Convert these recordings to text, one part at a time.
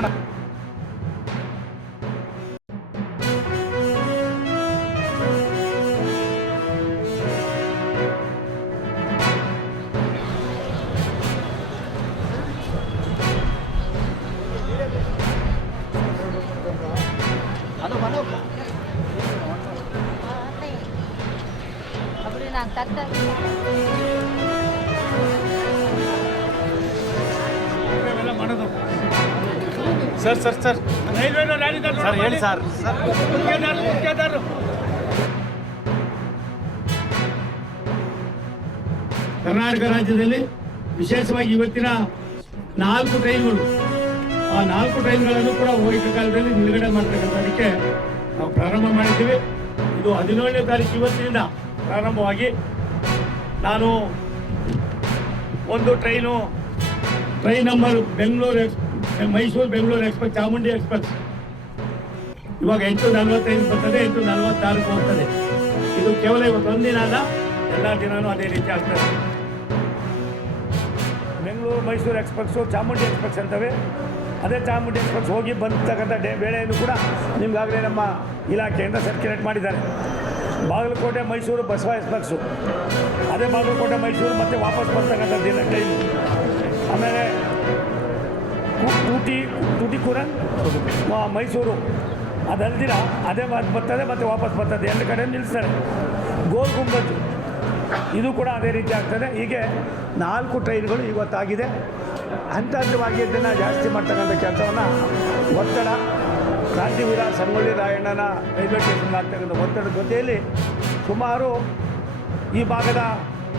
Kannada. Sir sir sir sir ಹೇಳಿ sir. Karnataka ರಾಜ್ಯದಲ್ಲಿ ವಿಶೇಷವಾಗಿ ಇವತ್ತಿನ 4 ಟ್ರೈನ್ಗಳು, ಆ 4 ಟ್ರೈನ್ಗಳನ್ನು ಕೂಡ ಏಕಕಾಲದಲ್ಲಿ ನಿಲುಗಡೆ ಮಾಡ್ತಕ್ಕಂಥದಕ್ಕೆ ನಾವು ಪ್ರಾರಂಭ ಮಾಡಿದ್ದೀವಿ. ಇದು 17ನೇ ತಾರೀಕು ಇವತ್ತಿನಿಂದ ಪ್ರಾರಂಭವಾಗಿ ನಾನು ಒಂದು train number Mysuru Bengaluru express, Chamundi express ಇವಾಗ 8:45 ಬರ್ತದೆ, 8:46 ಹೋಗ್ತದೆ. ಇದು ಕೇವಲ ಇವತ್ತು ಒಂದಿನ ಅಲ್ಲ, ಎಲ್ಲ ದಿನವೂ ಅದೇ ರೀತಿ ಆಗ್ತದೆ. ಬೆಂಗಳೂರು ಮೈಸೂರು ಎಕ್ಸ್ಪ್ರೆಸ್ಸು ಚಾಮುಂಡಿ ಎಕ್ಸ್ಪ್ರೆಸ್ ಅಂತವೆ. ಅದೇ ಚಾಮುಂಡಿ ಎಕ್ಸ್ಪ್ರೆಸ್ ಹೋಗಿ ಬಂದತಕ್ಕಂಥ ವೇಳೆಯನ್ನು ಕೂಡ ನಿಮಗಾಗಲೇ ನಮ್ಮ ಇಲಾಖೆಯಿಂದ ಸರ್ಕ್ಯುಲೇಟ್ ಮಾಡಿದ್ದಾರೆ. ಬಾಗಲಕೋಟೆ ಮೈಸೂರು ಬಸವ ಎಕ್ಸ್ಪ್ರೆಸ್ಸು, ಅದೇ ಬಾಗಲಕೋಟೆ ಮೈಸೂರು ಮತ್ತು ವಾಪಸ್ ಬರ್ತಕ್ಕಂಥ ದಿನ ಟೈಮು. ಆಮೇಲೆ ಟೂಟಿಕೋರನ್ ಮೈಸೂರು ಅದಲ್ದಿರ ಅದೇ ಬರ್ತದೆ ಮತ್ತು ವಾಪಸ್ ಬರ್ತದೆ, 2 ಕಡೆ ನಿಲ್ಲಿಸ್ತಾರೆ. ಗೋಲ್ ಗುಂಬಜ್ ಇದು ಕೂಡ ಅದೇ ರೀತಿ ಆಗ್ತದೆ. ಹೀಗೆ 4 ಟ್ರೈನ್ಗಳು ಇವತ್ತಾಗಿದೆ. ಹಂತವಾಗಿ ಇದನ್ನು ಜಾಸ್ತಿ ಮಾಡ್ತಕ್ಕಂಥ ಕೆಲಸವನ್ನು ಒತ್ತಡ, ಕ್ರಾಂತಿವೀರ ಸಂಗೊಳ್ಳಿ ರಾಯಣ್ಣನ ರೈಲ್ವೆ ಸ್ಟೇಷನ್ ಆಗ್ತಕ್ಕಂಥ ಒತ್ತಡದ ಜೊತೆಯಲ್ಲಿ ಸುಮಾರು ಈ ಭಾಗದ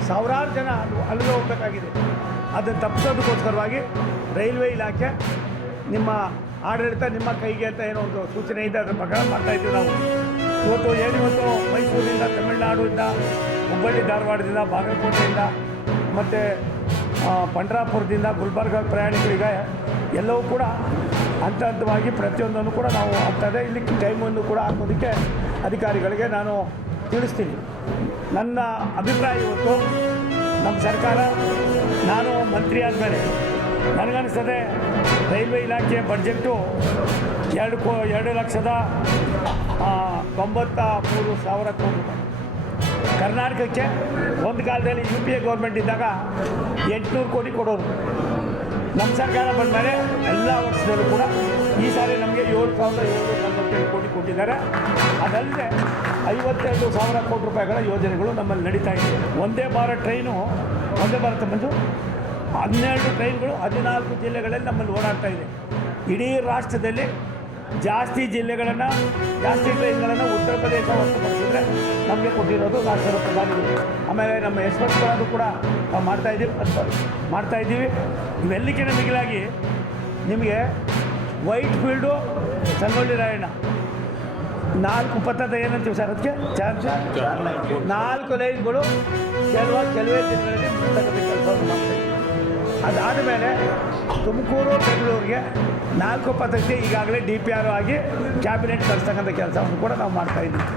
ಸಾವಿರಾರು ಜನ ಅಲ್ಲಿಗೆ ಹೋಗಬೇಕಾಗಿದೆ. ಅದನ್ನು ತಪ್ಪಿಸೋದಕ್ಕೋಸ್ಕರವಾಗಿ ರೈಲ್ವೆ ಇಲಾಖೆ ನಿಮ್ಮ ಆಡಳಿತ ನಿಮ್ಮ ಕೈಗೆ ಅಂತ ಏನೋ ಒಂದು ಸೂಚನೆ ಇದೆ, ಅದರ ಪ್ರಕಾರ ಮಾಡ್ತಾಯಿದ್ದೀವಿ ನಾವು. ಇವತ್ತು ಮೈಸೂರಿನಿಂದ, ತಮಿಳುನಾಡಿಂದ, ಹುಬ್ಬಳ್ಳಿ ಧಾರವಾಡದಿಂದ, ಬಾಗಲಕೋಟೆಯಿಂದ ಮತ್ತು ಪಂಡ್ರಾಪುರದಿಂದ ಗುಲ್ಬರ್ಗ ಪ್ರಯಾಣಿಕರಿಗೆ ಎಲ್ಲವೂ ಕೂಡ ಹಂತವಾಗಿ ಪ್ರತಿಯೊಂದನ್ನು ಕೂಡ ನಾವು ಆಗ್ತದೆ. ಇಲ್ಲಿ ಟೈಮನ್ನು ಕೂಡ ಹಾಕೋದಕ್ಕೆ ಅಧಿಕಾರಿಗಳಿಗೆ ನಾನು ತಿಳಿಸ್ತೀನಿ. ನನ್ನ ಅಭಿಪ್ರಾಯ ಇವತ್ತು ನಮ್ಮ ಸರ್ಕಾರ, ನಾನು ಮಂತ್ರಿ ಆದಮೇಲೆ ನನಗನ್ನಿಸ್ತದೆ ರೈಲ್ವೆ ಇಲಾಖೆ ಬಡ್ಜೆಟ್ಟು 2,93,000 ಕೋಟಿ ರೂಪಾಯಿ. ಕರ್ನಾಟಕಕ್ಕೆ ಒಂದು ಕಾಲದಲ್ಲಿ UPA ಗೌರ್ಮೆಂಟ್ ಇದ್ದಾಗ 800 ಕೋಟಿ ಕೊಡೋರು. ನಮ್ಮ ಸರ್ಕಾರ ಬಂದ ಮೇಲೆ ಎಲ್ಲ ವರ್ಷದಲ್ಲೂ ಕೂಡ ಈ ಸಾರಿ ನಮಗೆ 7,747 ಕೋಟಿ ಕೊಟ್ಟಿದ್ದಾರೆ. ಅದಲ್ಲದೆ 52,000 ಕೋಟಿ ರೂಪಾಯಿಗಳ ಯೋಜನೆಗಳು ನಮ್ಮಲ್ಲಿ ನಡೀತಾ ಇದೆ. ಒಂದೇ ಭಾರತ್ ಬಂದು 12 ಟ್ರೈನ್ಗಳು 14 ಜಿಲ್ಲೆಗಳಲ್ಲಿ ನಮ್ಮಲ್ಲಿ ಓಡಾಡ್ತಾ ಇದೆ. ಇಡೀ ರಾಷ್ಟ್ರದಲ್ಲಿ ಜಾಸ್ತಿ ಜಿಲ್ಲೆಗಳನ್ನು, ಜಾಸ್ತಿ ಟ್ರೈನ್ಗಳನ್ನು ಉತ್ತರ ಪ್ರದೇಶ ಹೊರತುಪಡಿಸಿದ್ರೆ ನಮಗೆ ಕೊಟ್ಟಿರೋದು ರಾಷ್ಟ್ರದ ಪ್ರಧಾನಿಗಳು. ಆಮೇಲೆ ನಮ್ಮ ಯಶವಂತಪುರದ್ದು ಕೂಡ ನಾವು ಮಾಡ್ತಾಯಿದ್ದೀವಿ. ಇವೆಲ್ಲಕ್ಕಿಂತ ಮಿಗಿಲಾಗಿ ನಿಮಗೆ ವೈಟ್ ಫೀಲ್ಡು ಸಂಗೊಳ್ಳಿ ರಾಯಣ್ಣ 4 ಪಥದ ಏನಂತೀವಿ ಸರ್, ಅದಕ್ಕೆ 4 ಲೈನ್ಗಳು ಕೆಲವೇ ದಿನಗಳಲ್ಲಿ ಮುಗಿಸ್ತಕ್ಕಂಥ ಕೆಲಸವನ್ನು ಮಾಡ್ತಾಯಿದ್ದೀವಿ. ಅದಾದ ಮೇಲೆ ತುಮಕೂರು ಬೆಂಗಳೂರಿಗೆ 4 ಪಥಕ್ಕೆ ಈಗಾಗಲೇ DPR ಆಗಿ ಕ್ಯಾಬಿನೆಟ್ ಕಳಿಸ್ತಕ್ಕಂಥ ಕೆಲಸವನ್ನು ಕೂಡ ನಾವು ಮಾಡ್ತಾಯಿದ್ದೀವಿ.